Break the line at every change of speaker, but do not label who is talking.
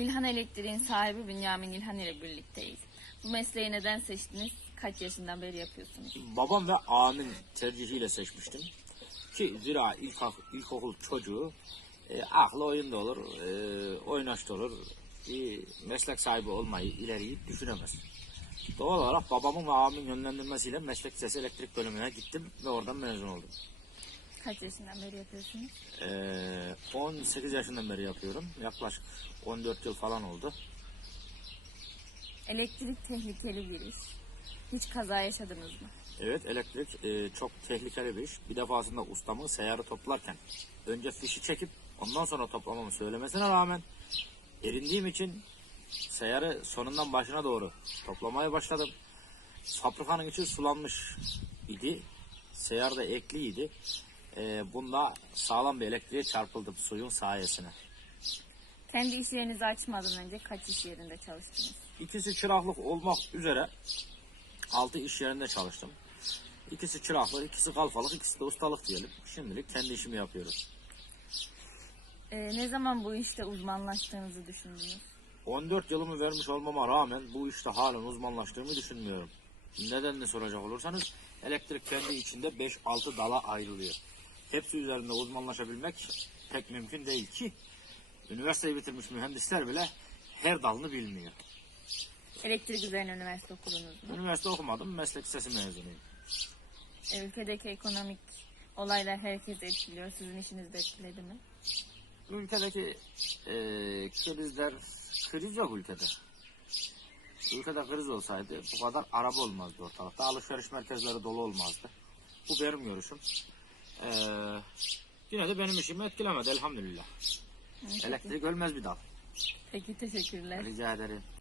İlhan Elektriğin sahibi Bünyamin İlhan ile birlikteyiz. Bu mesleği neden seçtiniz? Kaç yaşından beri yapıyorsunuz?
Babam ve ağamın tercihiyle seçmiştim. Ki zira ilk, ilkokul çocuğu e, aklı oyunda olur, e, oynaşta olur. Bir meslek sahibi olmayı ileriyi düşünemez. Doğal olarak babamın ve ağamın yönlendirmesiyle meslek lisesi elektrik bölümüne gittim ve oradan mezun oldum.
Kaç yaşından beri yapıyorsunuz?
E, 18 yaşından beri yapıyorum. Yaklaşık 14 yıl falan oldu.
Elektrik tehlikeli bir iş. Hiç kaza yaşadınız mı?
Evet elektrik e, çok tehlikeli bir iş. Bir defasında ustamın seyyarı toplarken önce fişi çekip ondan sonra toplamamı söylemesine rağmen erindiğim için seyyarı sonundan başına doğru toplamaya başladım. Fabrikanın içi sulanmış idi. Seyyar da ekliydi. E, bunda sağlam bir elektriğe çarpıldım suyun sayesine.
Kendi iş yerinizi açmadan önce kaç iş yerinde çalıştınız?
İkisi çıraklık olmak üzere 6 iş yerinde çalıştım. İkisi çıraklık, ikisi kalfalık, ikisi de ustalık diyelim. Şimdilik kendi işimi yapıyorum.
Ee, ne zaman bu işte uzmanlaştığınızı düşündünüz?
14 yılımı vermiş olmama rağmen bu işte halen uzmanlaştığımı düşünmüyorum. Nedenini soracak olursanız elektrik kendi içinde 5-6 dala ayrılıyor. Hepsi üzerinde uzmanlaşabilmek pek mümkün değil ki üniversiteyi bitirmiş mühendisler bile her dalını bilmiyor.
Elektrik üzerine üniversite okudunuz mu?
Üniversite okumadım, meslek lisesi mezunuyum.
Ee, ülkedeki ekonomik olaylar herkesi etkiliyor. Sizin işinizi de etkiledi mi?
Ülkedeki e, krizler, kriz yok ülkede. Ülkede kriz olsaydı bu kadar araba olmazdı ortalıkta. Alışveriş merkezleri dolu olmazdı. Bu benim görüşüm. E, yine de benim işimi etkilemedi elhamdülillah. Elektrik ölmez bir dal.
Peki teşekkürler.
Rica ederim.